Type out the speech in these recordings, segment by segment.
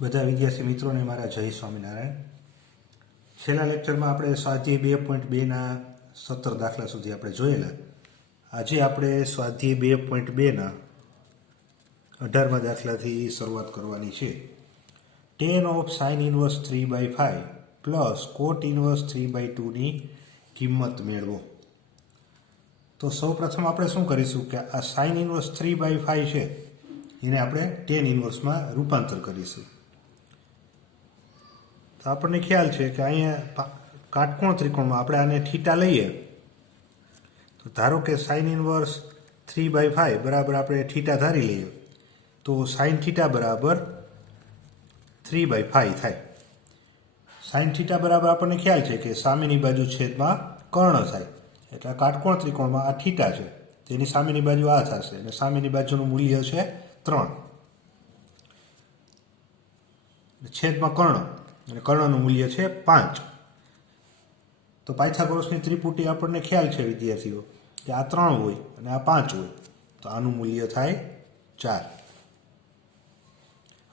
બધા વિદ્યાર્થી મિત્રોને મારા જય સ્વામિનારાયણ. છેલ્લા લેક્ચરમાં આપણે સ્વાધ્યાય 2.2ના 17 દાખલા સુધી આપણે જોયેલા. આજે આપણે સ્વાધ્યાય 2.2ના 18મા દાખલાથી શરૂઆત કરવાની છે. tan of sin inverse 3/5 plus cot inverse 3/2 ની કિંમત મેળવો. તો સૌ પ્રથમ આપણે શું કરીશું કે આ sin inverse 3/5 છે એને આપણે tan inverseમાં રૂપાંતર કરીશું. તો આપણને ખ્યાલ છે કે અહીંયા કાટકોણ ત્રિકોણમાં આપણે આને થીટા લઈએ તો ધારો કે સાઇન ઇનવર્સ 3/5 બરાબર આપણે થીટા ધારી લઈએ તો સાઇન થીટા બરાબર 3/5 થાય. સાઇન થીટા બરાબર આપણને ખ્યાલ છે કે સામેની બાજુ છેદમાં કર્ણ થાય, એટલે કાટકોણ ત્રિકોણમાં આ થીટા છે તેની સામેની બાજુ આ થશે અને સામેની બાજુનું મૂલ્ય છે 3 છેદમાં કર્ણ અને કર્ણનું મૂલ્ય છે 5. તો પાયથાગોરસની ત્રિપુટી આપણને ખ્યાલ છે વિદ્યાર્થીઓ કે આ 3 હોય અને આ 5 હોય તો આનું મૂલ્ય થાય 4.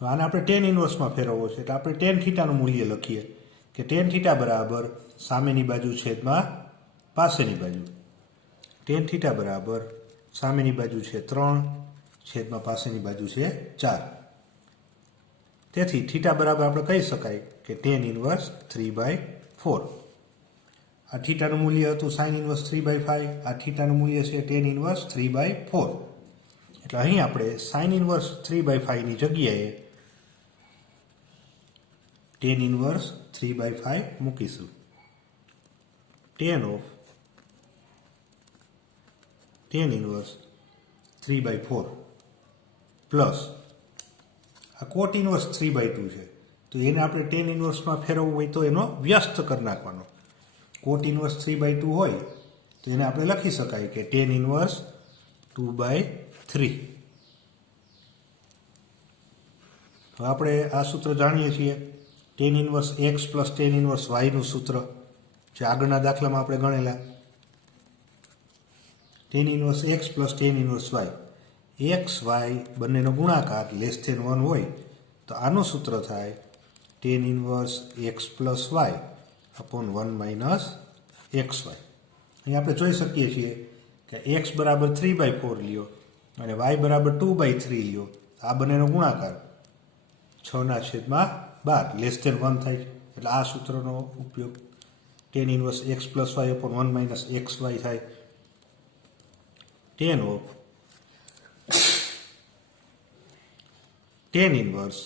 હવે આને આપણે ટેન ઇનવર્સમાં ફેરવવો છે એટલે આપણે ટેન થીટાનું મૂલ્ય લખીએ કે ટેન થીટા બરાબર સામેની બાજુ છેદમાં પાસેની બાજુ. ટેન થીટા બરાબર સામેની બાજુ છે 3 છેદમાં પાસેની બાજુ છે 4. તેથી થીટા બરાબર આપણે કહી શકાય કે ટેન ઇનવર્સ 3/4. આ થીટાનું મૂલ્ય હતું સાઇન ઇનવર્સ 3/5, આ થીટાનું મૂલ્ય છે ટેન ઇનવર્સ 3/4. એટલે અહીં આપણે સાઇન ઇનવર્સ 3/5 ની જગ્યાએ ટેન ઇનવર્સ 3/5 મૂકીશું. ટેન ઇનવર્સ 3/4 પ્લસ આ કોટ ઇનવર્સ 3/2 છે તો એને આપણે ટેન ઇનવર્સમાં ફેરવવું હોય તો એનો વ્યસ્ત કરી નાખવાનો. કોટ ઇનવર્સ 3/2 હોય તો એને આપણે લખી શકાય કે ટેન ઇનવર્સ 2/3. હવે આપણે આ સૂત્ર જાણીએ છીએ, tan inverse x plus tan inverse વાયનું સૂત્ર જે આગળના દાખલામાં આપણે ગણેલા. Tan inverse x plus tan inverse y, x y બંનેનો ગુણાકાર લેસ ધેન 1 હોય તો આનું સૂત્ર થાય tan inverse x plus y upon 1 minus x y. અહીં આપણે જોઈ શકીએ છીએ કે એક્સ બરાબર 3/4 લ્યો અને વાય બરાબર 2/3 લ્યો. આ બંનેનો ગુણાકાર 6/12 લેસ ધેન 1 થાય છે એટલે આ સૂત્રનો ઉપયોગ tan inverse x plus y upon 1 minus x y થાય. Tan inverse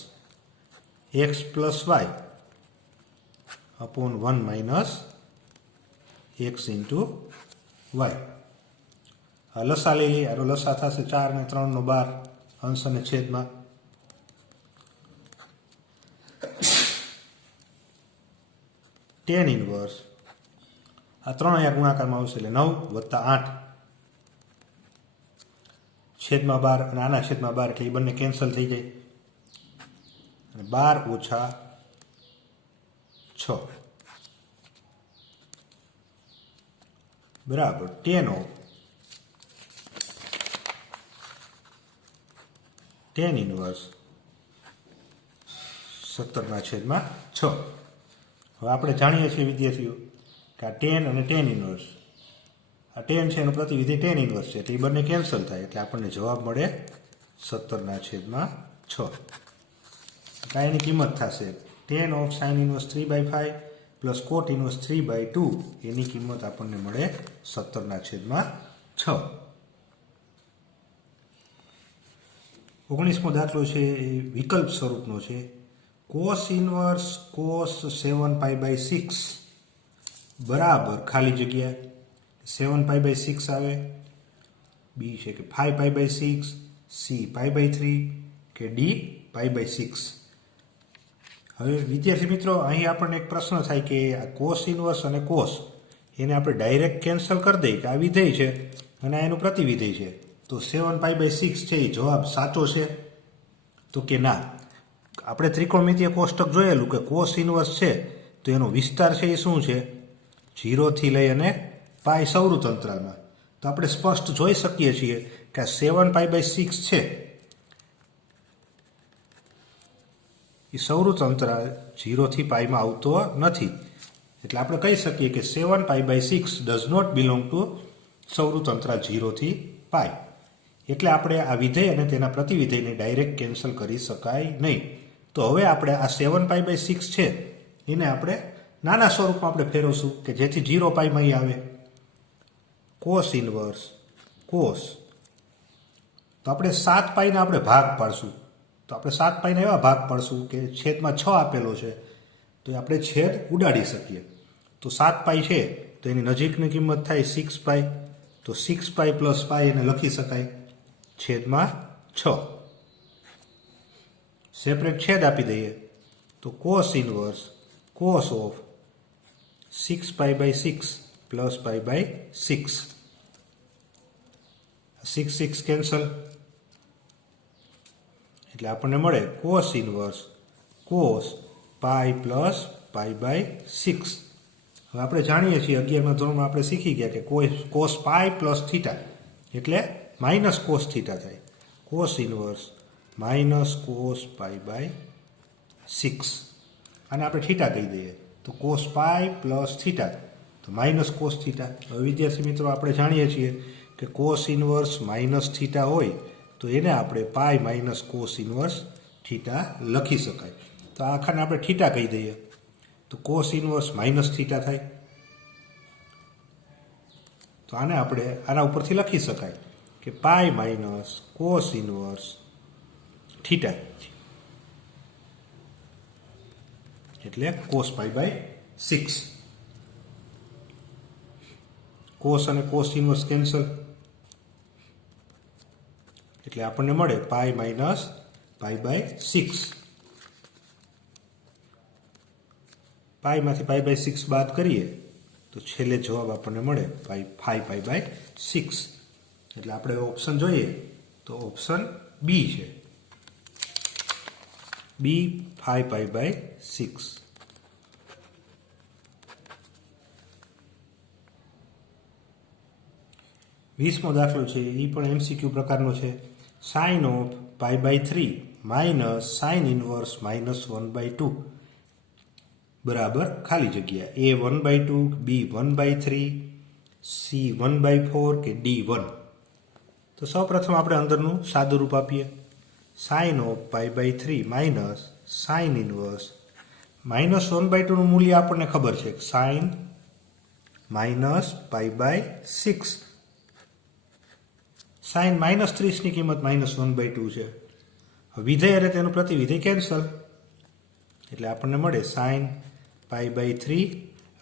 x plus y upon 1 minus x into y. આ લસા લઈ લઈએ, આનો લસા થશે 4 ને 3 નો 12 અંશ અને છેદમાં. ટેન ઇનવર્સ આ 3 અહીંયા ગુણાકારમાં આવશે એટલે 9 વત્તા 8 છેદમાં 12 અને આના છેદમાં 12 એટલે એ બંને કેન્સલ થઈ જાય અને 12 ઓછા 6 બરાબર ટેન ઇનવર્સ 17/6. હવે આપણે જાણીએ છીએ વિદ્યાર્થીઓ કે આ ટેન અને ટેન ઇનવર્સ, આ ટેન છે એનું પ્રતિવિધિ ટેન ઇનવર્સ છે એટલે એ બંને કેન્સલ થાય એટલે આપણને જવાબ મળે 17/6. એટલે એની કિંમત થશે ten of sine inverse 3/5 plus coat inverse 3/2 એની કિંમત આપણને મળે 17/6. 19મો દાખલો છે એ વિકલ્પ સ્વરૂપનો છે. કોસ ઇનવર્સ કોસ 7π/6 બરાબર ખાલી જગ્યા 7π/6 આવે, બી છે કે 5π/6, સી π/3 કે ડી π/6. હવે વિદ્યાર્થી મિત્રો અહીં આપણને એક પ્રશ્ન થાય કે આ કોસ ઇનવર્સ અને કોસ એને આપણે ડાયરેક્ટ કેન્સલ કરી દઈએ કે આ વિધેય છે અને આ એનું પ્રતિવિધેય છે તો 7π/6 છે એ જવાબ સાચો છે તો કે ના. આપણે ત્રિકોણમિતીય કોષ્ટક જોયેલું કે કોસ ઇનવર્સ છે તો એનો વિસ્તાર છે એ શું છે 0 થી લઈ અને પાય સૌરુત અંતરાલમાં. તો આપણે સ્પષ્ટ જોઈ શકીએ છીએ કે 7π/6 છે એ સંવૃત અંતરાલ 0 થી પાઈમાં આવતો નથી. એટલે આપણે કહી શકીએ કે 7π/6 ડઝ નોટ બિલોંગ ટુ સંવૃત અંતરાલ 0 થી પાઈ. એટલે આપણે આ વિધેય અને તેના પ્રતિવિધેયને ડાયરેક્ટ કેન્સલ કરી શકાય નહીં. તો હવે આપણે આ 7π/6 છે એને આપણે નાના સ્વરૂપમાં આપણે ફેરવશું કે જેથી 0 પાઈમાં આવે. કોસ ઇનવર્સ કોસ, તો આપણે 7 પાઈને આપણે ભાગ પાડશું. તો આપણે 7 પાઈને એવા ભાગ પાડશું કે છેદમાં 6 આપેલો છે તો આપણે છેદ ઉડાડી શકીએ. તો 7 પાઈ છે તો એની નજીકની કિંમત થાય 6 પાઈ. તો 6 પાઈ પ્લસ પાઈ એને લખી શકાય છેદમાં 6. સેપરેટ છેદ આપી દઈએ તો cos inverse cos of 6π/6 plus π/6. 6 cancel એટલે આપણને મળે cos inverse cos pi plus π/6. હવે આપણે જાણીએ છીએ 11મા ધોરણમાં આપણે શીખી ગયા કે કોસ પાઈ પ્લસ થીટા એટલે માઇનસ કોસ થીટા થાય. કોસ ઇનવર્સ માઇનસ કોસ π/6 અને આપણે થીટા કહી દઈએ તો કોસ પાઈ પ્લસ થીટા તો માઇનસ કોસ થીટા. હવે વિદ્યાર્થી મિત્રો આપણે જાણીએ છીએ કે કોસ ઇનવર્સ માઇનસ થીટા હોય તો એને આપણે pi minus cos inverse theta લખી શકાય. તો આ આખાને આપણે થીટા કહી દઈએ તો કોસ ઇનવર્સ માઇનસ થીટા થાય. તો આને આપણે આના ઉપરથી લખી શકાય કે pi minus cos inverse theta એટલે કોસ π/6. કોસ અને કોસ ઇનવર્સ કેન્સલ એટલે આપણને મળે પાઈ માઇનસ π/6. પાઈમાંથી π/6 બાદ કરીએ તો છેલ્લે જવાબ આપણને મળે 5π/6. એટલે આપણે ઓપ્શન જોઈએ તો ઓપ્શન બી છે. બી 5π/6. વીસમો દાખલો છે એ પણ MCQ પ્રકારનો છે. Sine of π/3 minus sine inverse -1/2 બરાબર ખાલી જગ્યા A 1/2 B 1/3 C 1/4 કે D 1. તો સૌપ્રથમ આપણે અંદરનું સાદું રૂપ આપીએ. Sine of π/3 minus sine inverse -1/2 નું મૂલ્ય આપણને ખબર છે સાઇન માઇનસ π/6. સાઇન -30 ની કિંમત -1/2 છે. વિધેય અને તેનું પ્રતિવિધેય કેન્સલ એટલે આપણને મળે સાઇન π/3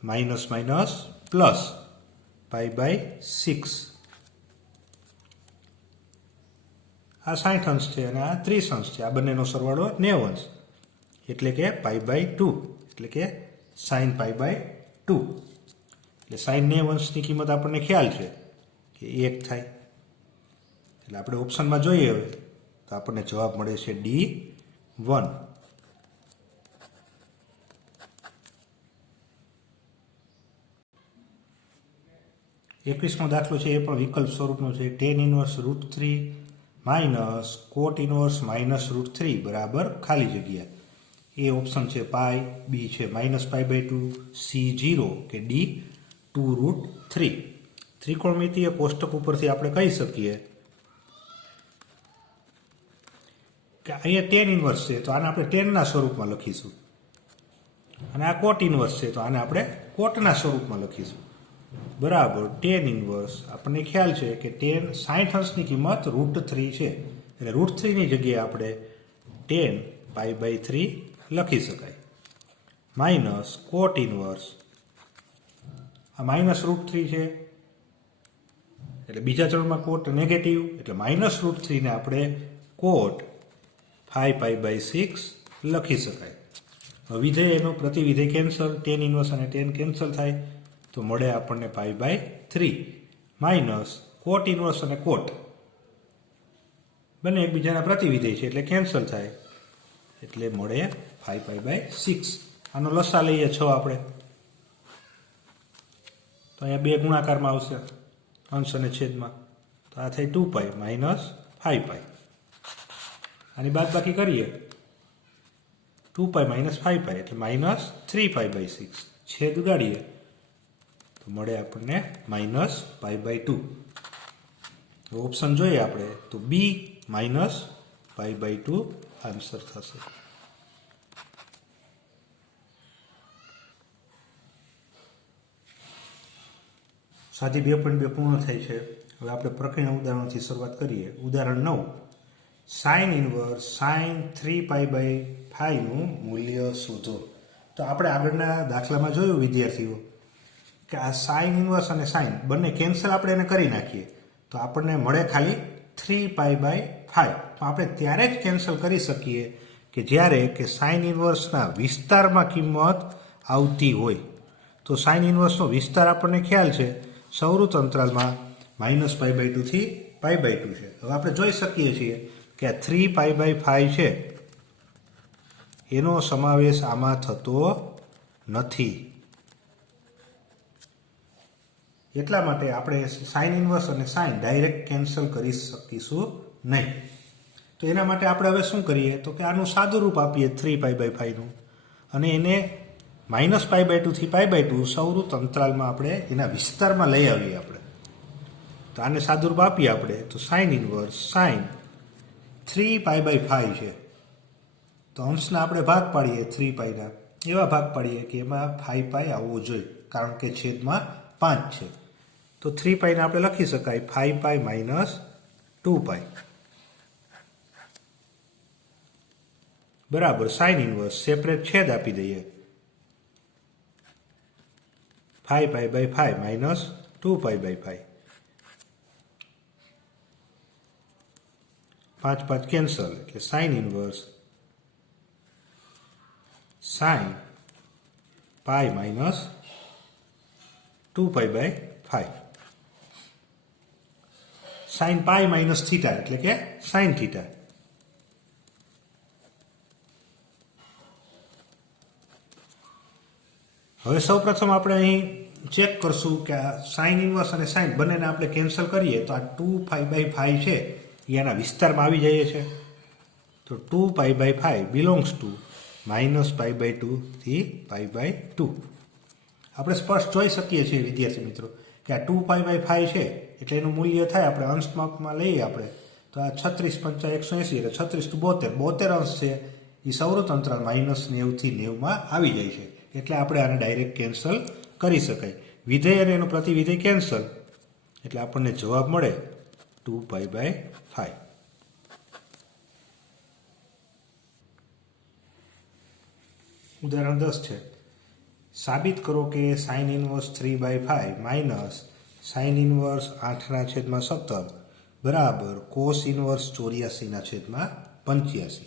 માઇનસ માઇનસ પ્લસ π/6. આ 60 અંશ છે અને આ 30 અંશ છે. આ બંનેનો સરવાળો 90 અંશ એટલે કે π/2 એટલે કે સાઇન π/2 એટલે સાઇન 90 અંશની કિંમત આપણને ખ્યાલ છે કે 1 થાય. એટલે આપણે ઓપ્શનમાં જોઈએ હવે તો આપણને જવાબ મળે છે D1. એકવીસમો દાખલો છે એ પણ વિકલ્પ સ્વરૂપનો છે. tan ઇનવર્સ √3 માઇનસ કોટ ઇનવર્સ -√3 બરાબર ખાલી જગ્યા. એ ઓપ્શન છે પાઈ, બી છે -π/2, સી 0 કે ડી 2√3. ત્રિકોણમિતીય કોષ્ટક ઉપરથી આપણે કહી શકીએ કે અહીંયા tan ઇનવર્સ છે તો આને આપણે ટેનના સ્વરૂપમાં લખીશું અને આ કોટ ઇનવર્સ છે તો આને આપણે કોટના સ્વરૂપમાં લખીશું બરાબર. tan ઇનવર્સ આપણને ખ્યાલ છે કે tan 60 અંશની કિંમત √3 છે એટલે √3 ની જગ્યાએ આપણે tan π/3 લખી શકાય માઇનસ કોટ ઇનવર્સ આ -√3 છે એટલે બીજા ચરણમાં કોટ નેગેટિવ એટલે -√3 ને આપણે કોટ 5π/6 લખી શકાય. વિધેય એનું પ્રતિવિધેય કેન્સલ, tan ઇનવર્સ અને tan કેન્સલ થાય તો મળે આપણને π/3 માઇનસ કોટ ઇનવર્સ અને કોટ બંને એકબીજાના પ્રતિવિધેય છે એટલે કેન્સલ થાય એટલે મળે 5π/6. આનો લસા લઈએ 6 આપણે તો અહીંયા 2 ગુણાકારમાં આવશે અંશ અને છેદમાં તો આ થાય 2π માઇનસ 5π. આની બાદબાકી કરીએ 2π - 5π એટલે -3π/6 છેદ ઉડાડીએ તો મળે આપણને -π/2. ઓપ્શન જોઈએ આપણે તો બી -π/2 આન્સર થશે. સાદી 2.2 પૂર્ણ થાય છે. હવે આપણે પ્રકરણ ઉદાહરણથી શરૂઆત કરીએ. ઉદાહરણ 9, સાઇન ઇનવર્સ સાઇન 3π/5 નું મૂલ્ય શોધો. તો આપણે આગળના દાખલામાં જોયું વિદ્યાર્થીઓ કે આ સાઇન ઇનવર્સ અને સાઇન બંને કેન્સલ આપણે એને કરી નાખીએ તો આપણને મળે ખાલી 3π/5. તો આપણે ત્યારે જ કેન્સલ કરી શકીએ કે જ્યારે કે સાઇન ઇનવર્સના વિસ્તારમાં કિંમત આવતી હોય. તો સાઇન ઇનવર્સનો વિસ્તાર આપણને ખ્યાલ છે, સૌરુત અંતરાલમાં -π/2 થી π/2 છે. હવે આપણે જોઈ શકીએ છીએ કે આ 3π/5 છે એનો સમાવેશ આમાં થતો નથી. એટલા માટે આપણે સાઇન ઇનવર્સ અને સાઇન ડાયરેક્ટ કેન્સલ કરી શકીશું નહીં. તો એના માટે આપણે હવે શું કરીએ તો કે આનું સાદું રૂપ આપીએ 3π/5 નું અને એને -π/2 થી π/2 સૌરુત અંતરાલમાં આપણે એના વિસ્તારમાં લઈ આવીએ. આપણે તો આને સાદું રૂપ આપીએ આપણે તો સાઇન ઇનવર્સ સાઇન 3π/5 છે. તો અંશના આપણે ભાગ પાડીએ 3πના એવા ભાગ પાડીએ કે એમાં 5π આવવો જોઈએ કારણ કે છેદમાં 5 છે. તો 3πને આપણે લખી શકાય 5π - 2π બરાબર સાઇન ઇનવર્સ સેપરેટ છેદ આપી દઈએ 5π/5 - 2π/5 5 કેન્સલ એટલે sine inverse sine π - 2π/5 sine π - theta એટલે કે સાઇન થીટા. હવે સૌ પ્રથમ આપણે અહીં ચેક કરશું કે આ સાઇન ઇનવર્સ અને સાઇન બંનેને આપણે કેન્સલ કરીએ તો આ 2π/5 છે એ એના વિસ્તારમાં આવી જાય છે. તો 2π/5 બિલોંગ્સ ટુ -π/2 થી π/2. આપણે સ્પષ્ટ જોઈ શકીએ છીએ વિદ્યાર્થી મિત્રો કે આ 2π/5 છે એટલે એનું મૂલ્ય થાય આપણે અંશમાં લઈએ આપણે તો આ 36 × 5 180 એટલે 36 × 72 72 અંશ છે એ સૌરુત અંતરાલ -90 થી 90માં આવી જાય છે. એટલે આપણે આને ડાયરેક્ટ કેન્સલ કરી શકાય. વિધેય અને એનું પ્રતિવિધેય કેન્સલ એટલે આપણને જવાબ મળે 2π/5. ઉદાહરણ 10 છે. સાબિત કરો કે સાઇન ઇનવર્સ 3/5 - સાઇન ઇનવર્સ 8/17 બરાબર કોસ ઇનવર્સ 84/85.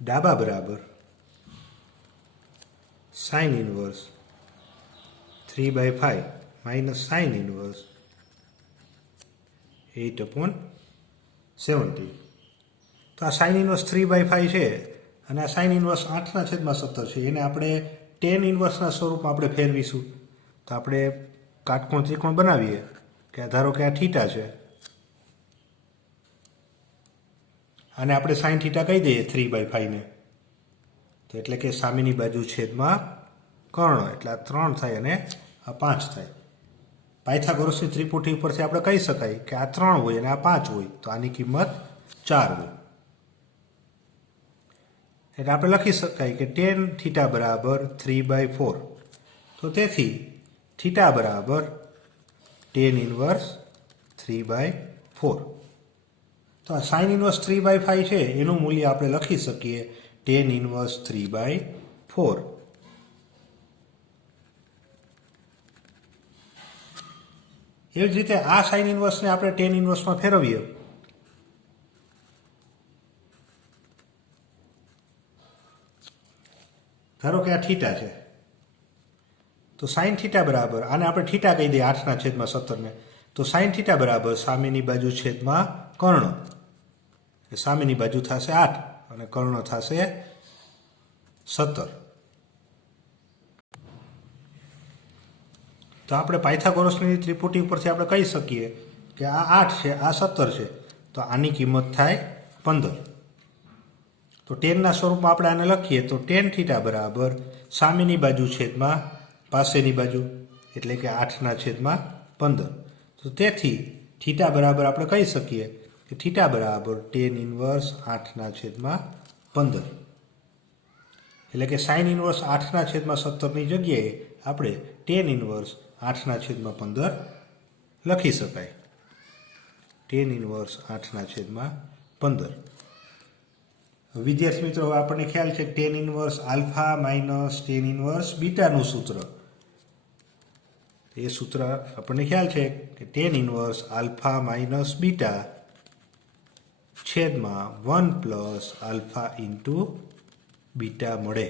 ડાબા બરાબર સાઇન ઇનવર્સ 3/5 - સાઇન ઇનવર્સ 8/17. તો આ સાઇન ઇનવર્સ 3/5 છે અને આ સાઇન ઇનવર્સ 8/17 છે એને આપણે ટેન ઇનવર્સના સ્વરૂપમાં આપણે ફેરવીશું. તો આપણે કાટકોણ ત્રિકોણ બનાવીએ કે ધારો કે આ થીટા છે અને આપણે સાઇન થીટા કહી દઈએ 3/5 ને તો એટલે કે સામેની બાજુ છેદમાં કર્ણ એટલે આ 3 થાય અને આ 5 થાય. પાયથાગોરસની ત્રિપુટી ઉપરથી આપણે કહી શકાય કે આ 3 હોય અને આ 5 હોય તો આની કિંમત 4 હોય. એટલે આપણે લખી શકાય કે tan થીટા બરાબર 3/4. તો તેથી થીટા બરાબર tan ઇનવર્સ 3/4. તો આ સાઇન ઇનવર્સ 3/5 છે એનું મૂલ્ય આપણે લખી શકીએ tan ઇનવર્સ 3/4. એવી જ રીતે આ સાઇન ઇનવર્સને આપણે tan ઇનવર્સમાં ફેરવીએ ધારો કે આ થીટા છે તો સાઇન થીટા બરાબર આને આપણે થીટા કહી દઈએ 8/17 ને તો સાઇન થીટા બરાબર સામેની બાજુ છેદમાં કર્ણ સામેની બાજુ થશે 8 અને કર્ણ થશે 17. તો આપણે પાયથાગોરસની ત્રિપુટી ઉપરથી આપણે કહી શકીએ કે આ 8 છે આ 17 છે તો આની કિંમત થાય 15. તો ટેનના સ્વરૂપમાં આપણે આને લખીએ તો ટેન થીટા બરાબર સામેની બાજુ છેદમાં પાસેની બાજુ એટલે કે 8/15. તો તેથી થીટા બરાબર આપણે કહી શકીએ કે થીટા બરાબર ટેન ઇન્વર્સ 8/15. એટલે કે સાઇન ઇન્વર્સ 8/17ની જગ્યાએ આપણે ટેન ઇન્વર્સ 8/15 લખી શકાય. Tan inverse 8/15. વિદ્યાર્થી મિત્રો, આપણને ખ્યાલ છે કે tan inverse alpha minus tan inverse બીટાનું સૂત્ર, એ સૂત્ર આપણને ખ્યાલ છે કે tan inverse alpha minus beta છેદમાં 1 પ્લસ આલ્ફા ઇન્ટુ બીટા મળે.